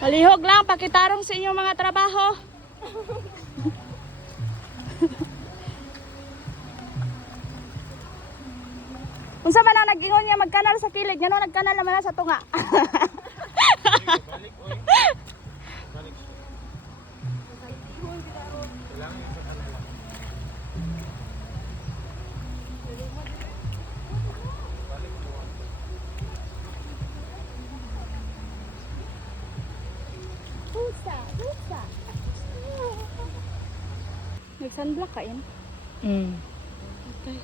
Palihog lang, pakitarong sa inyong mga trabaho. Unsa man ang nag-ingon niya magkanal sa kilid, ngano nagkanal naman na sa tunga. Balik, oy. Balik. Kailangan yung sa kanila. Balik mo. Pusa. Nag-sunblock ka yun? Okay.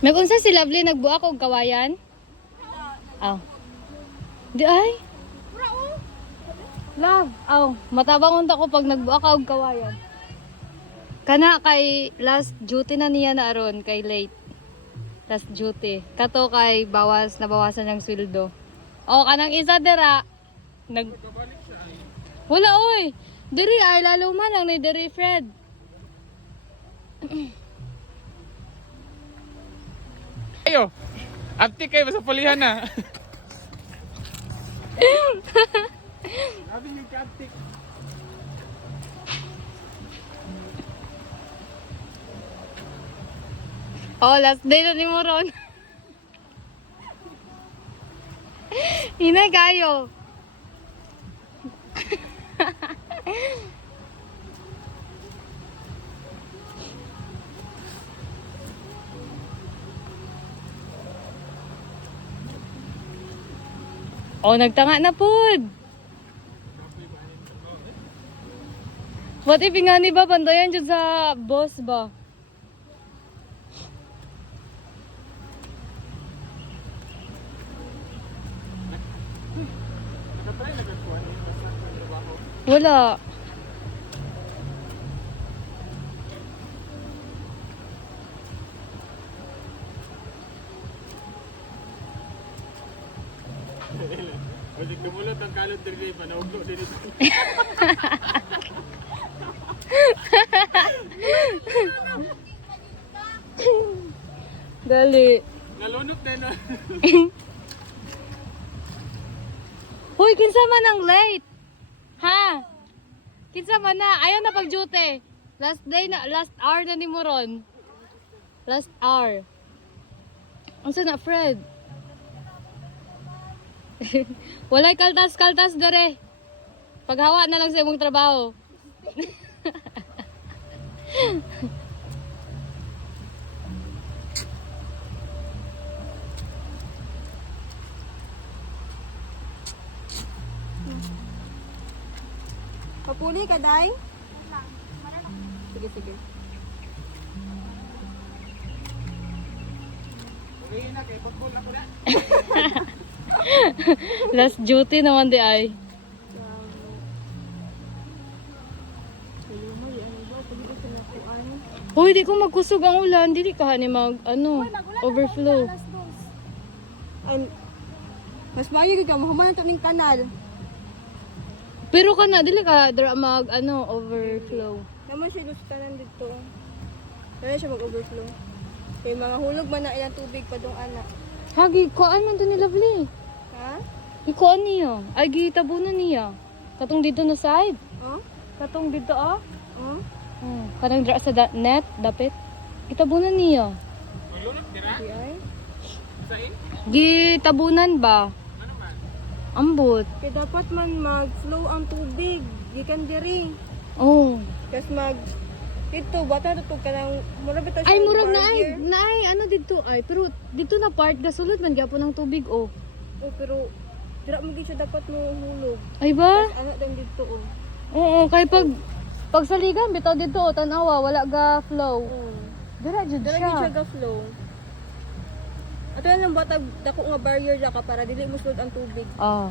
Nagunsa si Lovely nagbuak og kawayan? Aw. Di ay. Love, aw, matabang unta ko pag nagbuak og kawayan. Kana kay last duty na niya na aron kay late. Last duty. Kato kay nabawasan niyang sweldo. O kanang isa dira wala oy. Diri ay lalo man ang ni diri Fred. Ayo. Aptik kayo sa pulihan na. Sabi niyo kaptik. Oh, last day na ni Moron. Hinay kayo. Oh, nagtanga na pod. What if nga ni ba bantayan dyan sa boss ba? Nakatry na kagkuhan yung basta ng trabaho. Wala. O di kumulot ang kalot diri panahuglo dito. Dali. Nalunok din. Hoy, kinsa man ang late? Ha? Kinsa man na? Ayaw na pag-duty. Last day na, last hour na ni Moron. Last hour. Ang na, Fred? Walay kaltas-kaltas dere. Paghawa na lang sa imong trabaho. Papuli ka, Day? Sige, sige. Uwiin na kay football ako na. Last duty naman di ay. Hoy, di ko magkusog ang ulan. Dili ka ni mag, overflow. Ay, mas maayo ka, mahuman ito ng kanal. Pero ka na, dili ka mag, overflow. Naman siya gusto tanan dito. Kaya siya mag-overflow. Kaya mga hulog man na ilang tubig pa dong anak. Hagi, kuan man to ni Lovely. Ha? Ikuan niya. Ay, gitabunan niya. Katong dito na side. Oh? Katong dito, ah. Oh? Kanang dra sa net, dapit. Gitabunan niya. Nalunok dira. Di ay? Sain? Gitabunan ba? Ano man? Ambot. Kaya dapat man mag-flow ang tubig. Gikan diri. Oh. Kasi dito, bata na ito ka ng, murag ito siya Ay, ang murag barrier. ano dito ay. Pero dito na part, gasulod man gyapon ng tubig, oh. Oh, pero, dira mo siya dapat mo hulog. Ay ba? Ano din dito, oh. Oo, kay pag saligan, bitaw dito, oh, tanawa, wala ga flow. Oh. Dira jud Dala siya. gyud siya ga flow. Ato lang bata dako nga barrier la ka para dili mosulod ang tubig Ah.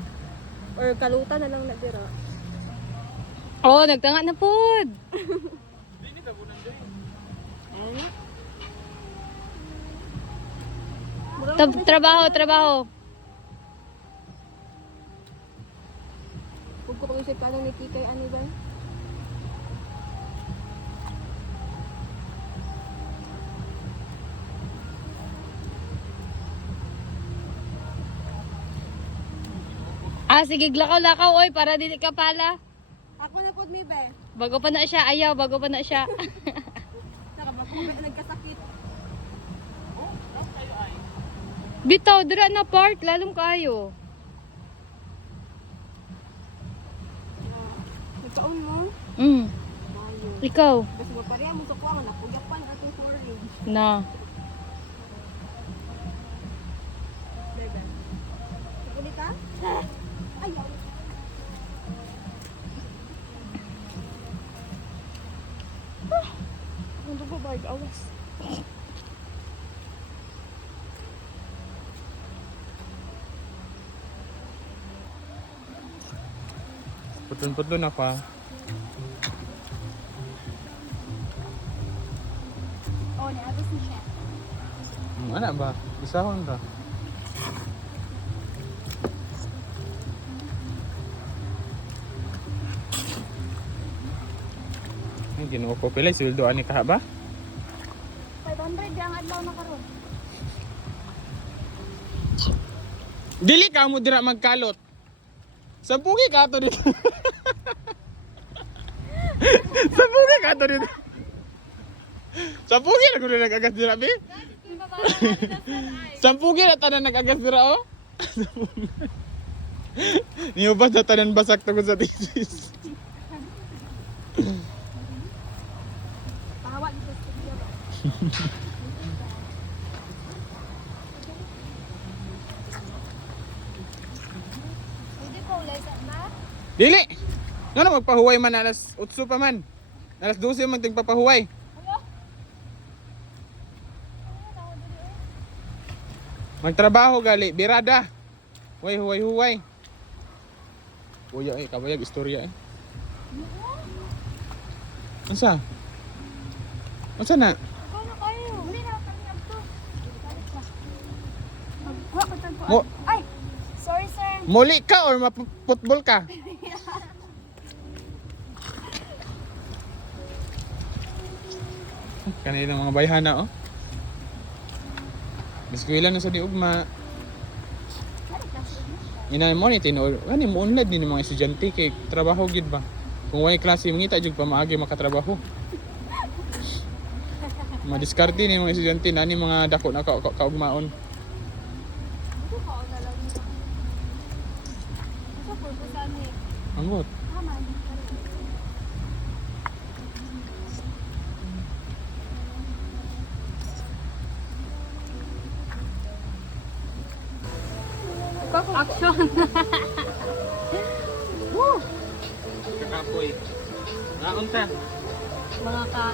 or kalutan na lang na dira. Oh, nagtanga na pod. Dili ka bunan diri. Ano? Trabaho. Kung ko pag-isip ka lang ni Kikay ano ba? Ah, sige, lakaw-lakaw, oy, para dili ka pala. Ako na po mi be. Bago pa na siya, ayaw, bago pa na siya. Saka ba kung nagkasakit. Bitaw, dira na part, lalong kayo. Nagkaon mo. Mm. Mayo. Ikaw. Kasi mo pareha mo sa kuwang na pugyapan atong storage. Na. Bebe. Sakit ka? Ayaw. Ano ba ba awas? Putun-putun na pa. Oh, niabas na siya. Ano ba? Isahon ba? Ay, ginoo ko pila. Sildoan ni kaha ba? 500 ang adlaw na karon. Dili ka mo dira magkalot. Sampugi ka to dito. Sampugi ka to dito. Sampugi na ko rin nag-agas dira, be. Sampugi na tanan nag-agas dira, oh. Niyo ba sa tanan basak to ko sa thesis? Pahawa dito sa studio. Pwede po ulit ma? Dili! Nga magpahuway man alas 8 pa man. Alas 12 man ting papahuway. Magtrabaho gali, birada. Huway, huway, huway. Kuya eh, kabayag istorya eh. Unsa? Unsa na? Ikaw na kayo. Hindi na kami abto. Magkuha ko tagpuan. Mo, Ay! Sorry sir. muli ka or maputbol ka? Kanina mga bayhana oh. Biskwila na sa diugma. Inay mo ni tinol, ani mo unlad din mga estudyante kay trabaho gid ba. Kung way klase mangita jud pa maagi makatrabaho. Madiskarte ni mga estudyante nani mga dako na kaugmaon. Ito ko na lang nito. Ito po sa ni. Angot. Haman. Action. Kakapoy. Ngaon ta? Mga ka...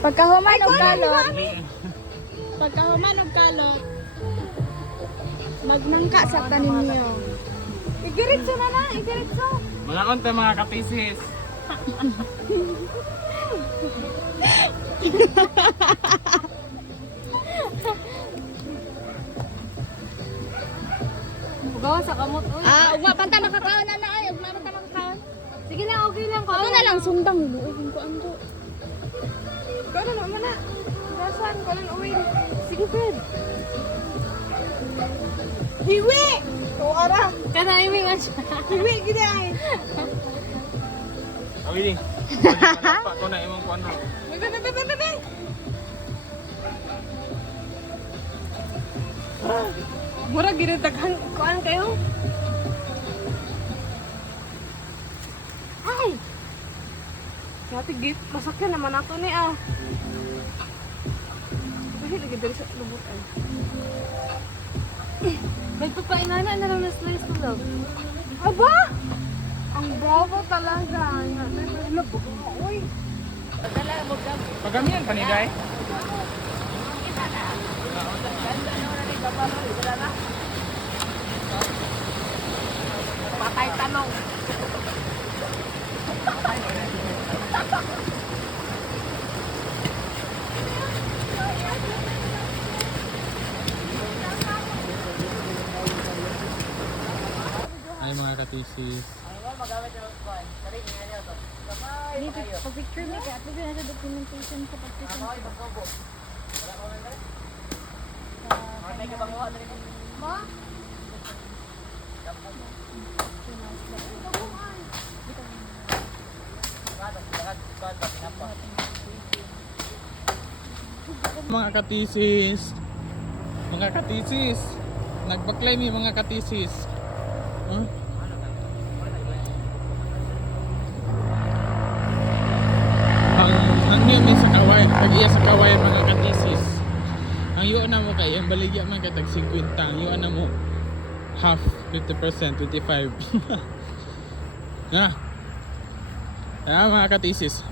Pagkahuman og kalot. Pagkahuman og kalot. Magnangka sa tanim niyo. Igiritso na na, igiritso. Mga ta mga kapisis. Gawa sa kamot, oy. Ah, ugma panta makakaon na ay, ugma panta makakaon. Sige lang, okay lang. Ano na lang sundang luugin ko ando. Gano na man na. Dasan ko lang uwi. Sige, Fred. Hiwi! Tuara! Kanaymi nga siya. Hiwi gid ay. Awiling. Pa ko na imong kuan. Bebe. Mura gid daghan kuan kayo. Ay. Kati git masakyan naman ako ni ah. Dili lagi diri sa lubot ay. May papainana na lang na slice to love. Aba! Ang bravo talaga. Lubot mo, uy. Pagamian pa ni Day. Patay tanong. Ay mga katisis. Pag-picture mo ka, ito na sa documentation sa pag-picture. Ma? Mga katisis. Mga katisis. Nagbaklay mi mga katisis. Huh? Ang niyo may sa kaway, pag-iya sa kaway mga katisis. Ang yuan na mo kay ang baligya man kay tag 50, ang yuan na mo half 50%, 25. Na. Ah, mga katisis.